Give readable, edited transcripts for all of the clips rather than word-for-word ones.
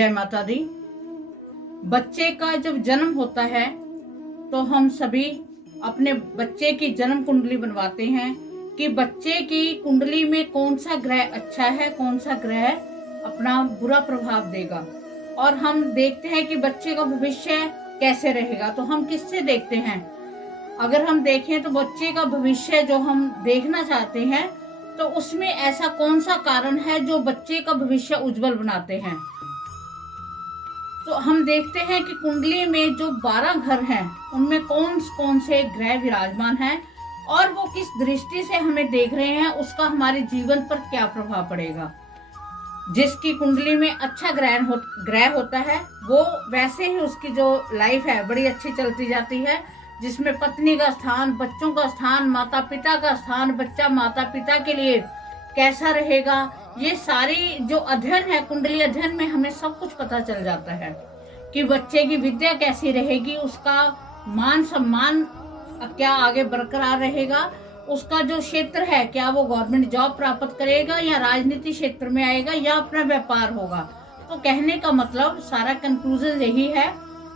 जय माता दी। बच्चे का जब जन्म होता है तो हम सभी अपने बच्चे की जन्म कुंडली बनवाते हैं कि बच्चे की कुंडली में कौन सा ग्रह अच्छा है, कौन सा ग्रह अपना बुरा प्रभाव देगा। और हम देखते हैं कि बच्चे का भविष्य कैसे रहेगा। तो हम किससे देखते हैं? अगर हम देखें तो बच्चे का भविष्य जो हम देखना चाहते हैं तो उसमें ऐसा कौन सा कारण है जो बच्चे का भविष्य उज्जवल बनाते हैं। तो हम देखते हैं कि कुंडली में जो 12 घर हैं उनमें कौन कौन से ग्रह विराजमान हैं और वो किस दृष्टि से हमें देख रहे हैं, उसका हमारे जीवन पर क्या प्रभाव पड़ेगा। जिसकी कुंडली में अच्छा ग्रह होता है वो वैसे ही उसकी जो लाइफ है बड़ी अच्छी चलती जाती है, जिसमें पत्नी का स्थान, बच्चों का स्थान, माता पिता का स्थान, बच्चा माता पिता के लिए कैसा रहेगा, ये सारी जो अध्ययन है कुंडली अध्ययन में हमें सब कुछ पता चल जाता है कि बच्चे की विद्या कैसी रहेगी, उसका मान सम्मान क्या आगे बरकरार रहेगा, उसका जो क्षेत्र है क्या वो गवर्नमेंट जॉब प्राप्त करेगा या राजनीति क्षेत्र में आएगा या अपना व्यापार होगा। तो कहने का मतलब सारा कंक्लूजन यही है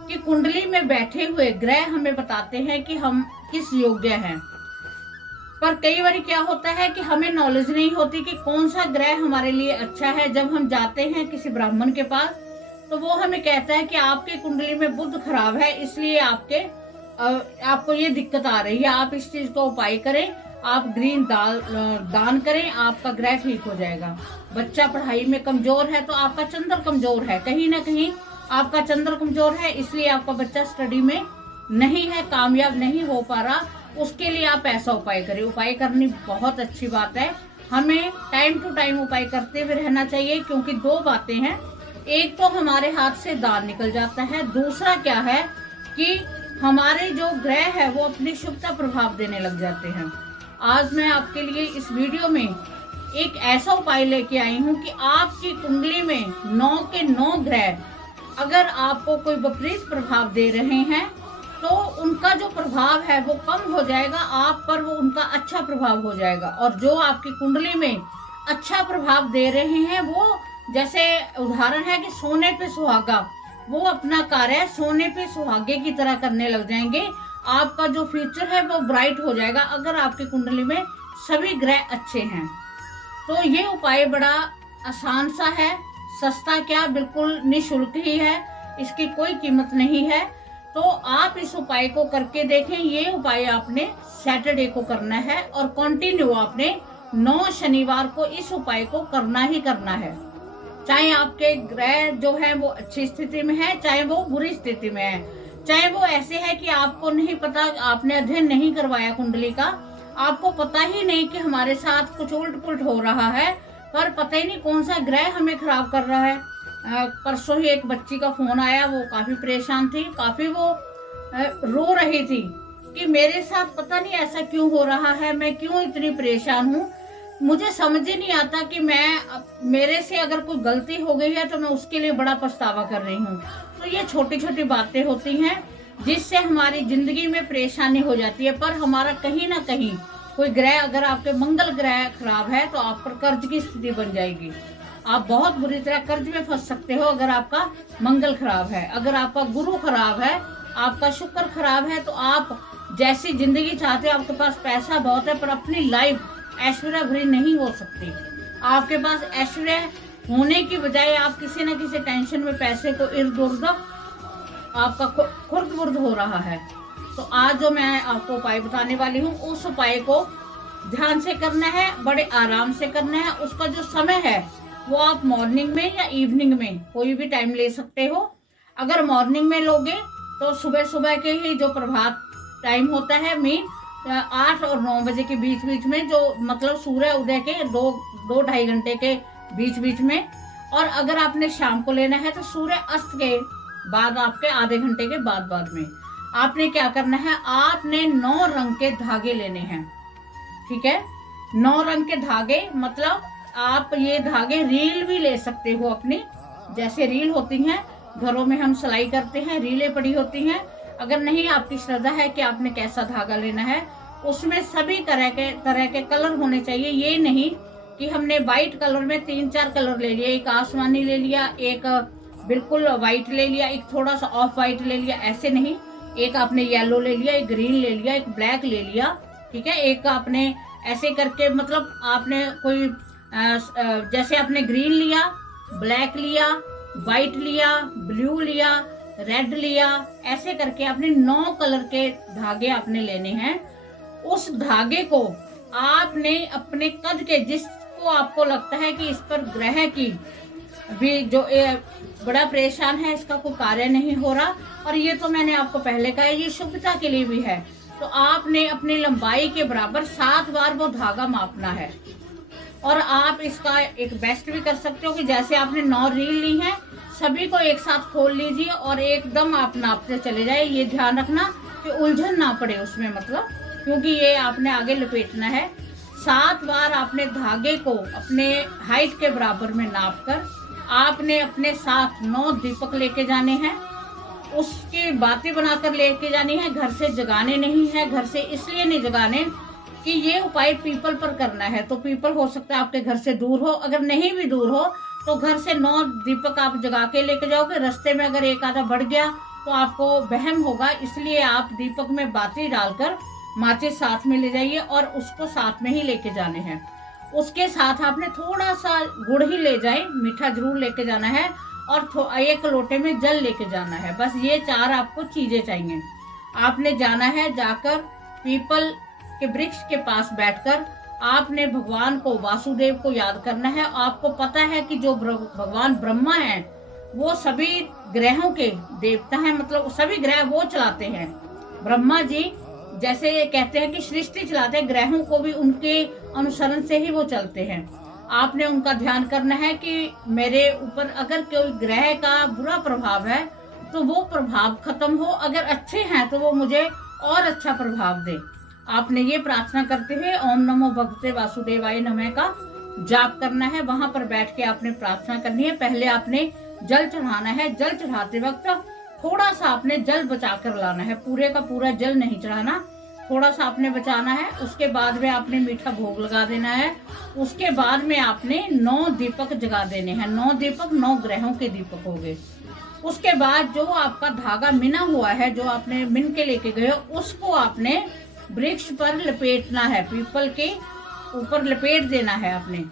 कि कुंडली में बैठे हुए ग्रह हमें बताते हैं कि हम किस योग्य हैं। पर कई बार क्या होता है कि हमें नॉलेज नहीं होती कि कौन सा ग्रह हमारे लिए अच्छा है। जब हम जाते हैं किसी ब्राह्मण के पास तो वो हमें कहता है कि आपके कुंडली में बुध खराब है, इसलिए आपको ये दिक्कत आ रही है, आप इस चीज का उपाय करें, आप ग्रीन दान करें, आपका ग्रह ठीक हो जाएगा। बच्चा पढ़ाई में कमजोर है तो आपका चंद्र कमजोर है, कहीं ना कहीं आपका चंद्र कमजोर है, इसलिए आपका बच्चा स्टडी में नहीं है, कामयाब नहीं हो पा रहा, उसके लिए आप ऐसा उपाय करें। उपाय करनी बहुत अच्छी बात है, हमें टाइम टू टाइम उपाय करते हुए रहना चाहिए, क्योंकि दो बातें हैं, एक तो हमारे हाथ से दान निकल जाता है, दूसरा क्या है कि हमारे जो ग्रह है वो अपनी शुभता प्रभाव देने लग जाते हैं। आज मैं आपके लिए इस वीडियो में एक ऐसा उपाय लेके आई हूँ कि आपकी कुंडली में 9 के 9 ग्रह अगर आपको कोई विपरीत प्रभाव दे रहे हैं तो उनका जो प्रभाव है वो कम हो जाएगा, आप पर वो उनका अच्छा प्रभाव हो जाएगा। और जो आपकी कुंडली में अच्छा प्रभाव दे रहे हैं वो, जैसे उदाहरण है कि सोने पे सुहागा, वो अपना कार्य सोने पे सुहागे की तरह करने लग जाएंगे। आपका जो फ्यूचर है वो ब्राइट हो जाएगा अगर आपकी कुंडली में सभी ग्रह अच्छे हैं। तो ये उपाय बड़ा आसान सा है, सस्ता क्या, बिल्कुल निःशुल्क ही है, इसकी कोई कीमत नहीं है। तो आप इस उपाय को करके देखें। ये उपाय आपने सैटरडे को करना है और कंटिन्यू आपने 9 शनिवार को इस उपाय को करना ही करना है। चाहे आपके ग्रह जो है वो अच्छी स्थिति में है, चाहे वो बुरी स्थिति में है, चाहे वो ऐसे है कि आपको नहीं पता, आपने अध्ययन नहीं करवाया कुंडली का, आपको पता ही नहीं कि हमारे साथ कुछ उल्ट पुल्ट हो रहा है, पर पता ही नहीं कौन सा ग्रह हमें खराब कर रहा है। परसों ही एक बच्ची का फोन आया, वो काफी परेशान थी, काफी वो रो रही थी कि मेरे साथ पता नहीं ऐसा क्यों हो रहा है, मैं क्यों इतनी परेशान हूँ, मुझे समझ ही नहीं आता कि मेरे से अगर कोई गलती हो गई है तो मैं उसके लिए बड़ा पछतावा कर रही हूँ। तो ये छोटी छोटी बातें होती हैं जिससे हमारी जिंदगी में परेशानी हो जाती है। पर हमारा कहीं ना कहीं कोई ग्रह, अगर आपके मंगल ग्रह खराब है तो आप पर कर्ज की स्थिति बन जाएगी, आप बहुत बुरी तरह कर्ज में फंस सकते हो अगर आपका मंगल खराब है। अगर आपका गुरु खराब है, आपका शुक्र खराब है, तो आप जैसी जिंदगी चाहते हो, आपके पास पैसा बहुत है पर अपनी लाइफ ऐश्वर्य भरी नहीं हो सकती। आपके पास ऐश्वर्य होने की बजाय आप किसी न किसी टेंशन में पैसे को इर्द उर्द आपका खुर्द बुर्द हो रहा है। तो आज जो मैं आपको उपाय बताने वाली हूँ उस उपाय को ध्यान से करना है, बड़े आराम से करना है। उसका जो समय है वो आप मॉर्निंग में या इवनिंग में कोई भी टाइम ले सकते हो। अगर मॉर्निंग में लोगे तो सुबह सुबह के ही जो प्रभात टाइम होता है, मीन 8 और 9 बजे के बीच बीच में, जो मतलब सूर्य उदय के 2-2.5 घंटे के बीच बीच में। और अगर आपने शाम को लेना है तो सूर्य अस्त के बाद, आपके आधे घंटे के बाद में आपने क्या करना है, आपने 9 रंग के धागे लेने हैं। ठीक है, 9 रंग के धागे, मतलब आप ये धागे रील भी ले सकते हो अपनी, जैसे रील होती हैं घरों में हम सिलाई करते हैं, रीलें पड़ी होती हैं। अगर नहीं, आपकी श्रद्धा है कि आपने कैसा धागा लेना है, उसमें सभी तरह के कलर होने चाहिए। ये नहीं कि हमने व्हाइट कलर में 3-4 कलर ले लिए, एक आसमानी ले लिया, एक बिल्कुल वाइट ले लिया, एक थोड़ा सा ऑफ वाइट ले लिया, ऐसे नहीं। एक आपने येलो ले लिया, एक ग्रीन ले लिया, एक ब्लैक ले लिया, ठीक है। एक आपने ऐसे करके, मतलब आपने कोई जैसे आपने ग्रीन लिया, ब्लैक लिया, वाइट लिया, ब्लू लिया, रेड लिया, ऐसे करके आपने 9 कलर के धागे आपने लेने हैं। उस धागे को आपने अपने कद के, जिसको आपको लगता है कि इस पर ग्रह की भी जो बड़ा परेशान है, इसका कोई कार्य नहीं हो रहा, और ये तो मैंने आपको पहले कहा है, ये शुभता के लिए भी है, तो आपने अपनी लंबाई के बराबर 7 बार वो धागा मापना है। और आप इसका एक बेस्ट भी कर सकते हो कि जैसे आपने 9 रील ली है, सभी को एक साथ खोल लीजिए और एकदम आप नापते चले जाए। ये ध्यान रखना कि उलझन ना पड़े उसमें, मतलब क्योंकि ये आपने आगे लपेटना है। 7 बार आपने धागे को अपने हाइट के बराबर में नाप कर आपने अपने साथ 9 दीपक लेके जाने हैं। उसकी बातें बनाकर लेके जानी है, घर से जगाने नहीं है। घर से इसलिए नहीं जगाने कि ये उपाय पीपल पर करना है, तो पीपल हो सकता है आपके घर से दूर हो। अगर नहीं भी दूर हो तो घर से 9 दीपक आप जगा के लेके जाओगे। रास्ते में अगर एक आधा बढ़ गया तो आपको वहम होगा, इसलिए आप दीपक में बाती डालकर माचिस साथ में ले जाइए और उसको साथ में ही लेके जाने हैं। उसके साथ आपने थोड़ा सा गुड़ ही ले जाए, मीठा जरूर लेके जाना है, और 1 लोटे में जल लेके जाना है। बस ये 4 आपको चीजें चाहिए। आपने जाना है, जाकर पीपल के वृक्ष के पास बैठकर आपने भगवान को, वासुदेव को याद करना है। आपको पता है कि जो भगवान ब्रह्मा है वो सभी ग्रहों के देवता हैं, मतलब सभी ग्रह वो चलाते हैं। ब्रह्मा जी जैसे कहते हैं कि सृष्टि चलाते हैं, ग्रहों को भी उनके अनुसरण से ही वो चलते हैं। आपने उनका ध्यान करना है कि मेरे ऊपर अगर कोई ग्रह का बुरा प्रभाव है तो वो प्रभाव खत्म हो, अगर अच्छे हैं तो वो मुझे और अच्छा प्रभाव दे। आपने ये प्रार्थना करते हुए ओम नमो भगवते वासुदेवाय नमः का जाप करना है। वहां पर बैठ के आपने प्रार्थना करनी है। पहले आपने जल चढ़ाना है। जल चढ़ाते वक्त थोड़ा सा आपने जल बचा कर लाना है, पूरे का पूरा जल नहीं चढ़ाना, थोड़ा सा आपने बचाना है। उसके बाद में आपने मीठा भोग लगा देना है। उसके बाद में आपने 9 दीपक जगा देने हैं। 9 दीपक 9 ग्रहों के दीपक हो गए। उसके बाद जो आपका धागा मिना हुआ है, जो आपने मिन के लेके गए हो, उसको आपने वृक्ष पर लपेटना है, पीपल के ऊपर लपेट देना है आपने।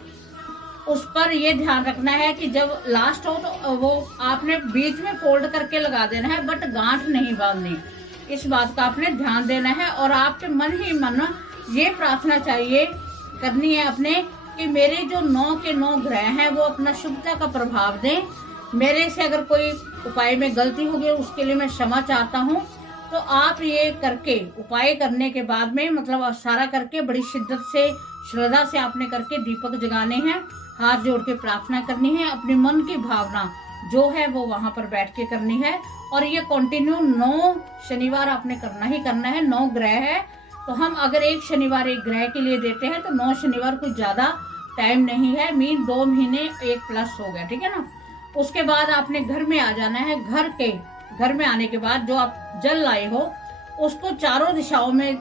उस पर ये ध्यान रखना है कि जब लास्ट हो तो वो आपने बीच में फोल्ड करके लगा देना है, बट गांठ नहीं बांधनी। इस बात का आपने ध्यान देना है। और आपके मन ही मन ये प्रार्थना चाहिए करनी है अपने कि मेरे जो 9 के 9 ग्रह हैं वो अपना शुभता का प्रभाव दें। मेरे से अगर कोई उपाय में गलती हो गई उसके लिए मैं क्षमा चाहता हूँ। तो आप ये करके, उपाय करने के बाद में, मतलब सारा करके बड़ी शिद्दत से, श्रद्धा से आपने करके दीपक जगाने हैं, हाथ जोड़ के प्रार्थना करनी है। अपने मन की भावना जो है वो वहां पर बैठ के करनी है। और ये कंटिन्यू 9 शनिवार आपने करना ही करना है। 9 ग्रह है तो हम अगर एक शनिवार एक ग्रह के लिए देते हैं तो 9 शनिवार कोई ज्यादा टाइम नहीं है, मीन 2 महीने 1+ हो गया, ठीक है ना। उसके बाद आपने घर में आ जाना है। घर में आने के बाद जो आप जल लाए हो उसको चारों दिशाओं में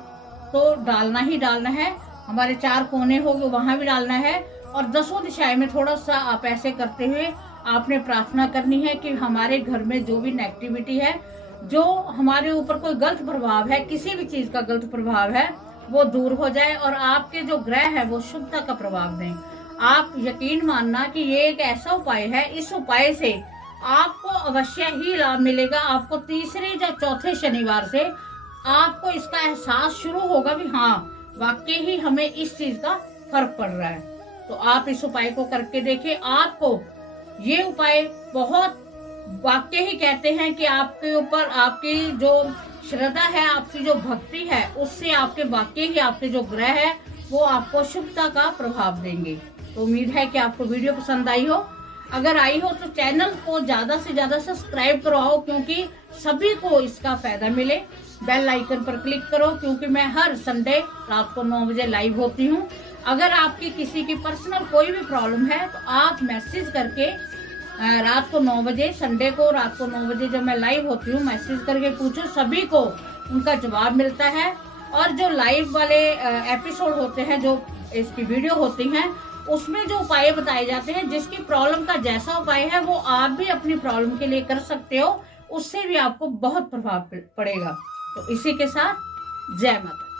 तो डालना ही डालना है। हमारे 4 कोने हो गए वहां भी डालना है, और 10 दिशाएं में थोड़ा सा आप ऐसे करते हुए आपने प्रार्थना करनी है कि हमारे घर में जो भी नेगेटिविटी है, जो हमारे ऊपर कोई गलत प्रभाव है, किसी भी चीज का गलत प्रभाव है, वो दूर हो जाए और आपके जो ग्रह है वो शुभता का प्रभाव दें। आप यकीन मानना कि ये एक ऐसा उपाय है, इस उपाय से आपको अवश्य ही लाभ मिलेगा। आपको 3 या 4 शनिवार से आपको इसका एहसास शुरू होगा भी हाँ वाकई ही हमें इस चीज का फर्क पड़ रहा है। तो आप इस उपाय को करके देखिए। आपको ये उपाय बहुत, वाकई ही कहते हैं कि आपके ऊपर आपकी जो श्रद्धा है, आपकी जो भक्ति है, उससे आपके वाकई ही आपके जो ग्रह है वो आपको शुभता का प्रभाव देंगे। तो उम्मीद है कि आपको वीडियो पसंद आई हो। अगर आई हो तो चैनल को ज्यादा से ज्यादा सब्सक्राइब करवाओ, क्योंकि सभी को इसका फायदा मिले। बेल आइकन पर क्लिक करो, क्योंकि मैं हर संडे रात को 9 बजे लाइव होती हूँ। अगर आपकी किसी की पर्सनल कोई भी प्रॉब्लम है तो आप मैसेज करके रात को 9 बजे, संडे को रात को 9 बजे जब मैं लाइव होती हूँ, मैसेज करके पूछो, सभी को उनका जवाब मिलता है। और जो लाइव वाले एपिसोड होते हैं, जो इसकी वीडियो होती हैं, उसमें जो उपाय बताए जाते हैं, जिसकी प्रॉब्लम का जैसा उपाय है वो आप भी अपनी प्रॉब्लम के लिए कर सकते हो, उससे भी आपको बहुत प्रभाव पड़ेगा। तो इसी के साथ जय माता दी।